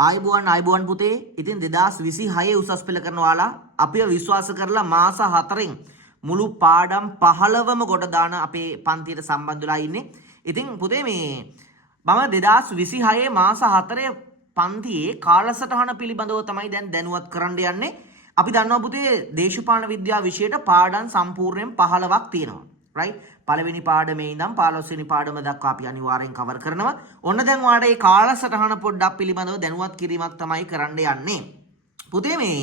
ආයිබුවන් පුතේ. ඉතින් 2026 උසස් පෙළ කරන ඔයාලා අපිව විශ්වාස කරලා මාස 4න් මුළු පාඩම් 15ම කොට දාන අපේ පන්තියට සම්බන්ධ වෙලා ඉන්නේ. ඉතින් පුතේ මේ මම 2026 මාස 4 පන්තියේ කාලසටහන පිළිබඳව තමයි දැන් දැනුවත් කරන්න යන්නේ. අපි දන්නවා පුතේ දේශපාලන විද්‍යාව විෂයට පාඩම් සම්පූර්ණයෙන් 15ක් තියෙනවා. right? පළවෙනි පාඩමේ ඉඳන් 15 වෙනි පාඩම දක්වා අපි අනිවාර්යෙන් කවර් කරනවා. ඔන්න දැන් ඔයාලට මේ කාලසටහන පොඩ්ඩක් පිළිබඳව දැනුවත් කිරීමක් තමයි කරන්න යන්නේ. පුතේ මේ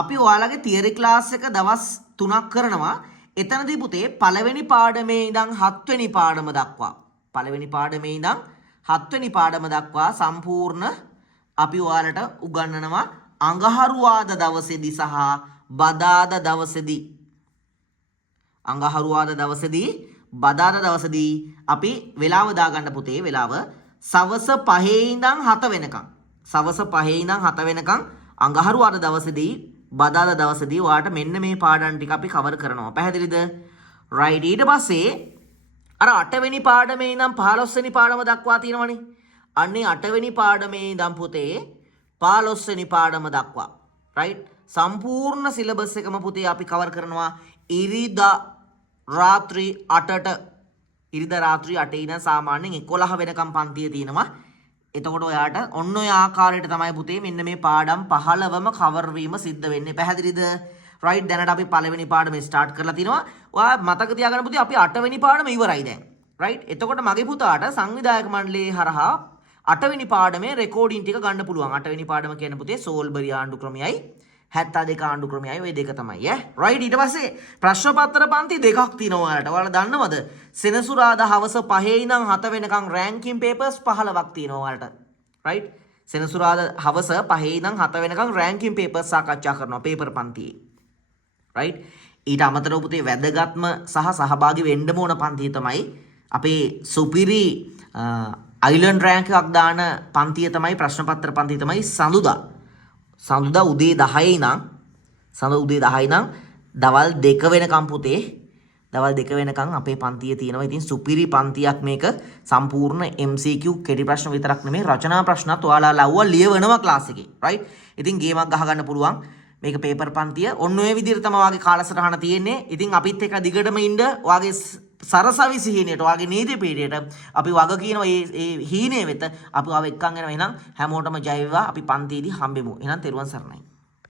අපි ඔයාලගේ තියරි ක්ලාස් එක දවස් 3ක් කරනවා. එතනදී පුතේ පළවෙනි පාඩමේ ඉඳන් 7 වෙනි පාඩම දක්වා පළවෙනි පාඩමේ ඉඳන් 7 වෙනි පාඩම දක්වා සම්පූර්ණ අපි ඔයාලට උගන්වනවා අඟහරුවාද දවසේදී සහ බදාදා දවසේදී. අඟහරුවාද දවසේදී බදාදා දවසේදී අපි වෙලාව දාගන්න පුතේ. වෙලාව සවස 5 ඉඳන් 7 වෙනකම්. සවස 5 ඉඳන් 7 වෙනකම් අඟහරුවාද දවසේදී බදාදා දවසේදී ඔයාලට මෙන්න මේ පාඩම් ටික අපි කවර් කරනවා. පැහැදිලිද? right. ඊට පස්සේ අර 8 වෙනි පාඩමේ ඉඳන් 15 වෙනි පාඩම දක්වා තියෙනවනේ. අන්නේ 8 වෙනි පාඩමේ ඉඳන් පුතේ 15 වෙනි පාඩම දක්වා. right. සම්පූර්ණ සිලබස් එකම පුතේ අපි කවර් කරනවා ඉරිදා රාත්‍රී 8ට. ඉරිදා රාත්‍රී 8 ඉඳන් සාමාන්‍යයෙන් 11 වෙනකම් පන්තිය තියෙනවා. එතකොට ඔයාට ඔන්න ඔය ආකාරයට තමයි පුතේ මෙන්න මේ පාඩම් 15ම කවර් වීම සිද්ධ වෙන්නේ. පැහැදිලිද? right. දැනට අපි පළවෙනි පාඩම ස්ටාර්ට් කරලා තිනවා. ඔයා මතක තියාගන්න පුතේ අපි 8 වෙනි පාඩම ඉවරයි දැන්. right. එතකොට මගේ පුතාට සංවිධායක මණ්ඩලයේ හරහා 8 වෙනි පාඩමේ රෙකෝඩින් ටික ගන්න පුළුවන්. 8 වෙනි පාඩම කියන්නේ පුතේ සෝල්බරි ආණ්ඩු ක්‍රමයයි 72 ආණ්ඩු ක්‍රමයයි ඔය දෙක තමයි right. ඊට පස්සේ ප්‍රශ්න පත්‍ර පන්ති දෙකක් තියෙනවා ඔයාලට. ඔයාලා දන්නවද? සෙනසුරාදා හවස 5 ඉඳන් 7 වෙනකන් රෑන්කින් පේපර්ස් 15ක් තියෙනවා ඔයාලට. right. සෙනසුරාදා හවස 5 ඉඳන් 7 වෙනකන් රෑන්කින් පේපර්ස් සාකච්ඡා කරනවා පේපර් පන්තියේ. right. ඊට අමතරව පුතේ වැදගත්ම සහ සහභාගී වෙන්න ඕන පන්තිය තමයි අපේ සුපිරි අයිලන්ඩ් රෑන්ක් එකක් දාන පන්තිය තමයි ප්‍රශ්න පත්‍ර පන්තිය තමයි සඳුදා උදේ 10 ඉඳන් දවල් 2 වෙනකම් පුතේ. දවල් 2 වෙනකම් අපේ පන්තිය තියෙනවා. ඉතින් සුපිරි පන්තියක් මේක. සම්පූර්ණ MCQ කෙටි ප්‍රශ්න විතරක් නෙමෙයි රචනා ප්‍රශ්නත් ඔයාලා ලව්ව ලියවනවා ක්ලාස් එකේ. right. ඉතින් ගේමක් ගහ ගන්න පුළුවන්. මේක පේපර් පන්තිය. ඔන්න ඔය විදිහට තමයි ඔයාගේ කාලසටහන තියෙන්නේ. ඉතින් අපිත් එක්ක දිගටම ඉන්න ඔයාගේ සරසවි සිහිනයට ඔයාගේ නීති පීඨයට අපි වග කියනවා මේ හීනේ වෙත අපි ආව එක්කන් එනවා. එහෙනම් හැමෝටම ජය වේවා. අපි පන්තියේදී හම්බෙමු. එහෙනම් තෙරුවන් සරණයි.